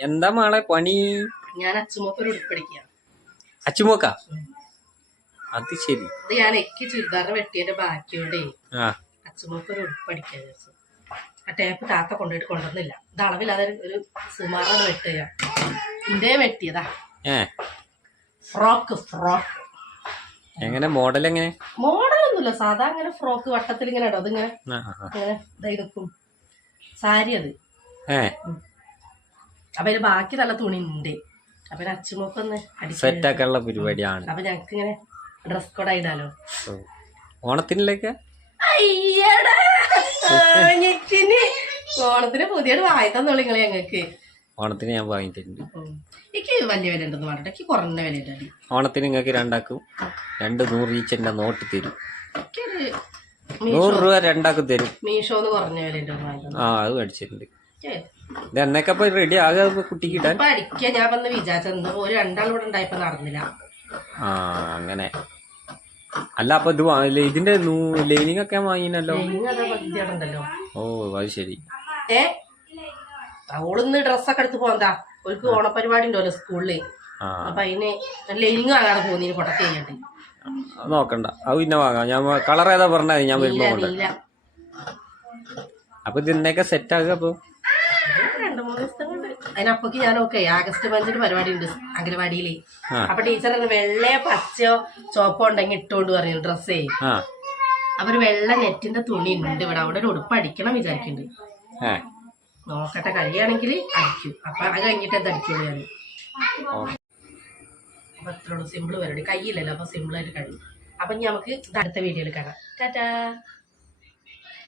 എന്താ മോളെ പണി? ഞാൻ അച്ചുമോക്കൊരു ഉടുപ്പടിക്കുക. അച്ചുമോക്ക? അത് ശരി. അത് ഞാൻ എനിക്ക് ചുരിദാറിന് വെട്ടിയതിന്റെ ബാക്കിയോടെ അച്ചുമോക്കൊരു ഉടുപ്പടിക്കാൻ വിചാരിച്ചു. ആ ടേപ്പ് താത്ത കൊണ്ടുവന്നില്ല. ഇത് അളവില്ലാതെ ഒരു സുമാറാണ് വെട്ടുക. ഇതേ വെട്ടിയതാ. ഫ്രോക്ക് എങ്ങനെ മോഡൽ? എങ്ങനെ മോഡലൊന്നുമില്ല, സാധാ അങ്ങനെ ഫ്രോക്ക് വട്ടത്തിൽ ഇങ്ങനെ ഇടും. അതിങ്ങനെ ഇതായിരിക്കും സാരി അത്. അപ്പൊ അതിന് ബാക്കി നല്ല തുണി ഉണ്ട്. അപ്പൊ അച്ചുമൊക്കൊന്ന് സെറ്റാക്കാനുള്ള പരിപാടിയാണ്. അപ്പൊ ഞങ്ങക്ക് ഇങ്ങനെ ഡ്രസ് കോഡ് ആയിടാലോ ഓണത്തിനിലേക്ക്. ഓണത്തിന് പുതിയ വാങ്ങി തന്നോളൂ നിങ്ങള് ഞങ്ങക്ക്. ഓണത്തിന് ഞാൻ വാങ്ങി തരുന്നുണ്ട്. എനിക്ക് വലിയ വില ഉണ്ടെന്ന് പറഞ്ഞിട്ട് എനിക്ക് കുറഞ്ഞ വില ഉണ്ട്. ഓണത്തിന് നിങ്ങൾക്ക് രണ്ടാക്കും 200 ഈച്ച് എന്റെ നോട്ട് തരും. 100 രൂപ രണ്ടാക്കും തരും. മീഷോന്ന് കുറഞ്ഞ വില ഉണ്ട്. അത് മേടിച്ചിട്ടുണ്ട്. ഇത് എന്നൊക്കെ റെഡി ആകാ കുട്ടിക്ക് ഇടാൻ? പഠിക്കാ ഞാൻ വന്ന് വിചാരിച്ചത് ഒരു രണ്ടാളിവിടെ ഉണ്ടായപ്പോ നടന്നില്ല. അങ്ങനെ അല്ല. അപ്പൊ ഇത് ഇതിന്റെ ലൈനിങ് ഒക്കെ വാങ്ങിനല്ലോ. ഓ അത് ശരി. അവളിന്ന് ഡ്രസ്സൊക്കെ എടുത്ത് പോകാ. ഒരു ഓണപരിപാടി ഉണ്ടല്ലോ സ്കൂളില്. അപ്പൊ അതിന് ലൈനിങ് വാങ്ങാതെ പോകുന്നതിന് കൊട്ട ചെയ്യണ്ട്. നോക്കണ്ട, അത് പിന്നെ വാങ്ങാം. ഞാൻ കളർ ഏതാ പറഞ്ഞത്? ഞാൻ വരുമ്പോ അപ്പൊ ഇത് എന്നൊക്കെ സെറ്റ് ആകുക? അപ്പൊ 2-3 ദിവസത്തെ കൊണ്ട്. അതിനപ്പൊക്ക് ഞാൻ ആഗസ്റ്റ് 5 പരിപാടി ഉണ്ട് അംഗനവാടിയില്. അപ്പൊ ടീച്ചർ വെള്ളയോ പച്ചയോ ചോപ്പോ ഉണ്ടെങ്കിൽ ഇട്ടോണ്ട് പറഞ്ഞു ഡ്രസ്സേ. അപ്പൊ ഒരു വെള്ള നെറ്റിന്റെ തുണി ഉണ്ട് ഇവിടെ. അവിടെ ഒരു ഉടുപ്പ് അടിക്കണം വിചാരിക്കുന്നുണ്ട്. നോക്കട്ടെ, കഴിയുകയാണെങ്കിൽ അടിക്കും. അപ്പൊ അത് കഴിഞ്ഞിട്ട് എന്താ അടിക്കുള്ളൂ ഞാൻ. അപ്പൊ അത്രയുള്ളൂ, സിമ്പിൾ പരിപാടി. കയ്യില്ലല്ലോ, അപ്പൊ സിമ്പിൾ ആയിട്ട് കഴിയും. അപ്പൊ നമുക്ക് അടുത്ത വീഡിയോയിൽ കാണാം. ടാറ്റാ.